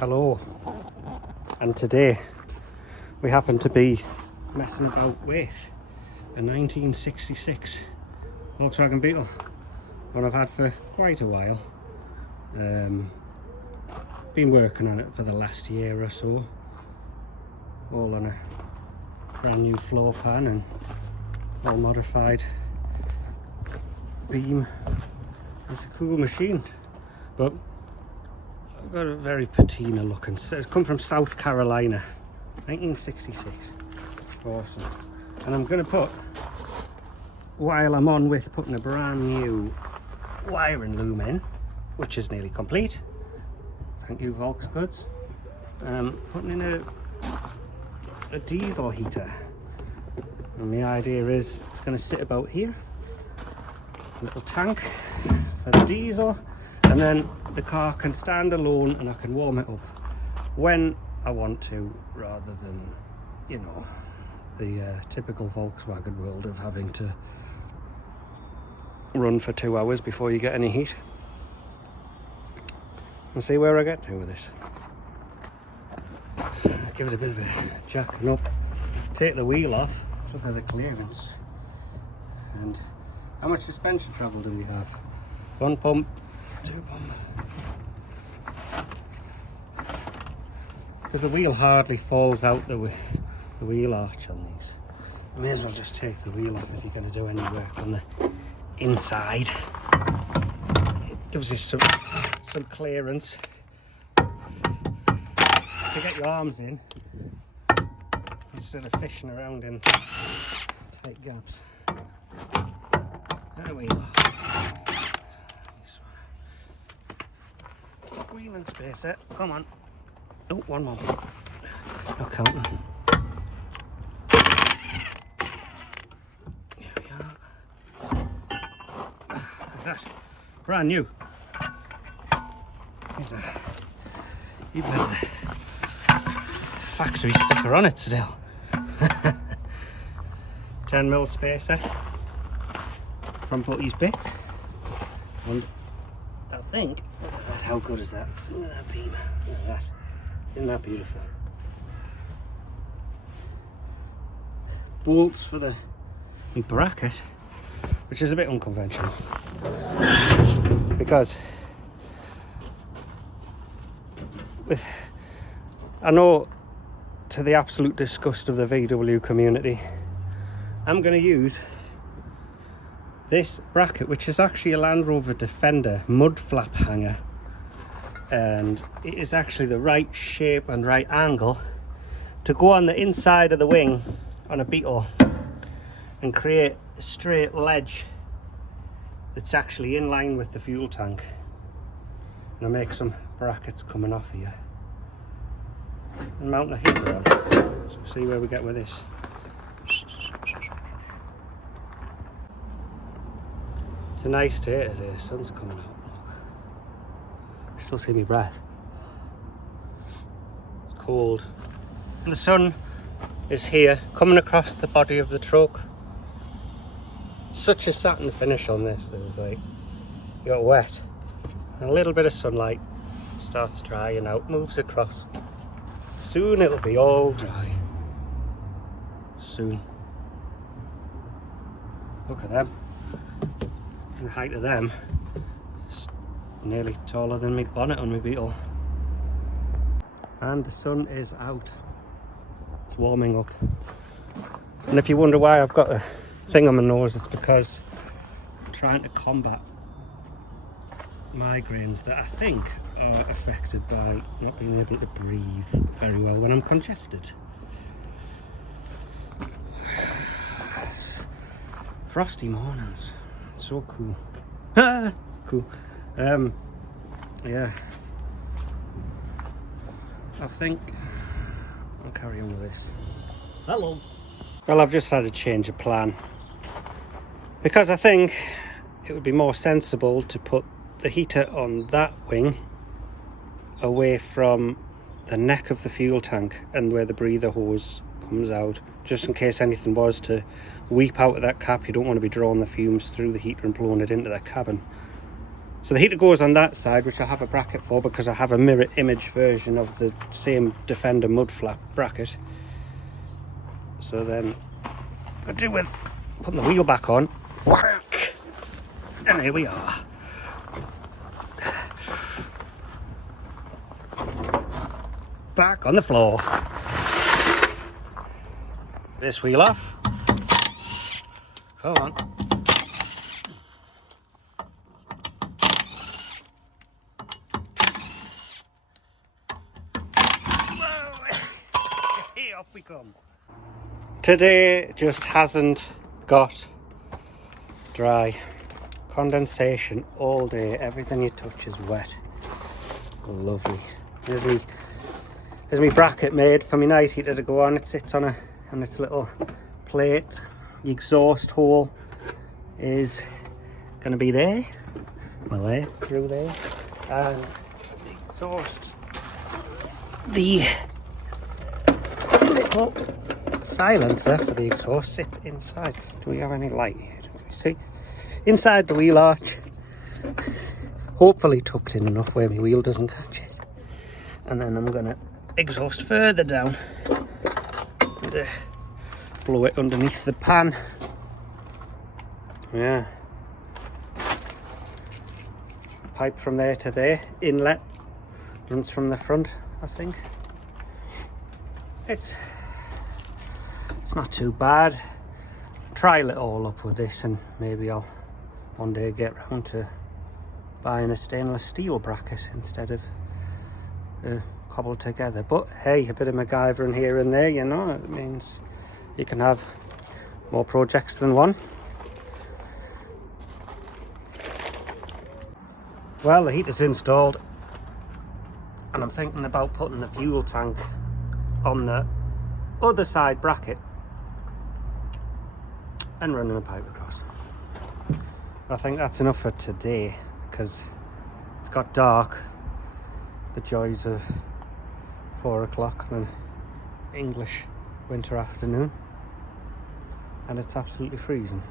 Hello, and today we happen to be messing about with a 1966 Volkswagen Beetle, one I've had for quite a while. Been working on it for the last year or so, all on a brand new floor pan and all modified beam. It's a cool machine, but I've got a very patina looking. It's come from South Carolina, 1966. Awesome. And I'm going to put, while I'm on with putting a brand new wiring loom in, which is nearly complete, thank you Volks Goods, putting in a diesel heater. And the idea is it's going to sit about here, a little tank for the diesel, and then the car can stand alone and I can warm it up when I want to, rather than, you know, the typical Volkswagen world of having to run for 2 hours before you get any heat. And see where I get to with this. Give it a bit of a jacking up, take the wheel off, look at the clearance, and how much suspension travel do we have? 1 pump, 2 pump. Because the wheel hardly falls out the wheel arch on these. You may as well just take the wheel off if you're going to do any work on the inside. It gives us some clearance to get your arms in instead of fishing around in tight gaps. There we go. Wheeling space there, come on. Oh, one more. Not counting. There we are. Look at that. Brand new. Even has the factory sticker on it still. 10mm spacer from Putty's Bits. And I think, look at that, how good is that? Look at that beam. Look at that. Isn't that beautiful? Bolts for the bracket, which is a bit unconventional, because I know, to the absolute disgust of the VW community, I'm going to use this bracket, which is actually a Land Rover Defender mud flap hanger, and it is actually the right shape and right angle to go on the inside of the wing on a Beetle and create a straight ledge that's actually in line with the fuel tank. And I'll make some brackets coming off here and mount the heater on. So see where we get with this. It's a nice day today, the sun's coming out. I still see my breath. It's cold. And the sun is here, coming across the body of the truck. Such a satin finish on this. It was like, you got wet. And a little bit of sunlight starts drying out, moves across. Soon it'll be all dry. Soon. Look at them. The height of them is nearly taller than my bonnet on my Beetle. And the sun is out. It's warming up. And if you wonder why I've got a thing on my nose, it's because I'm trying to combat migraines that I think are affected by not being able to breathe very well when I'm congested. Frosty mornings. So cool. Cool. Yeah. I think I'll carry on with this. Hello. Well, I've just had a change of plan, because I think it would be more sensible to put the heater on that wing away from the neck of the fuel tank and where the breather hose comes out, just in case anything was to weep out of that cap. You don't want to be drawing the fumes through the heater and blowing it into the cabin. So the heater goes on that side, which I have a bracket for because I have a mirror image version of the same Defender mud flap bracket. So then I do with putting the wheel back on, whack, and here we are. Back on the floor. This wheel off. Come on. Hey, off we come. Today just hasn't got dry. Condensation all day. Everything you touch is wet. Lovely. There's me bracket made for my night heater to go on. It sits on its little plate. The exhaust hole is going to be there. Well, there, through there. And the exhaust, the little silencer for the exhaust sits inside. Do we have any light here? Can we see? Inside the wheel arch. Hopefully tucked in enough where my wheel doesn't catch it. And then I'm going to exhaust further down and blow it underneath the pan. Yeah. Pipe from there to there. Inlet runs from the front, I think. It's not too bad. Trial it all up with this and maybe I'll one day get round to buying a stainless steel bracket instead of cobbled together. But hey, a bit of MacGyver here and there, you know, it means you can have more projects than one. Well, the heater's installed and I'm thinking about putting the fuel tank on the other side bracket and running a pipe across. I think that's enough for today because it's got dark. The joys of 4 o'clock on an English winter afternoon, and it's absolutely freezing.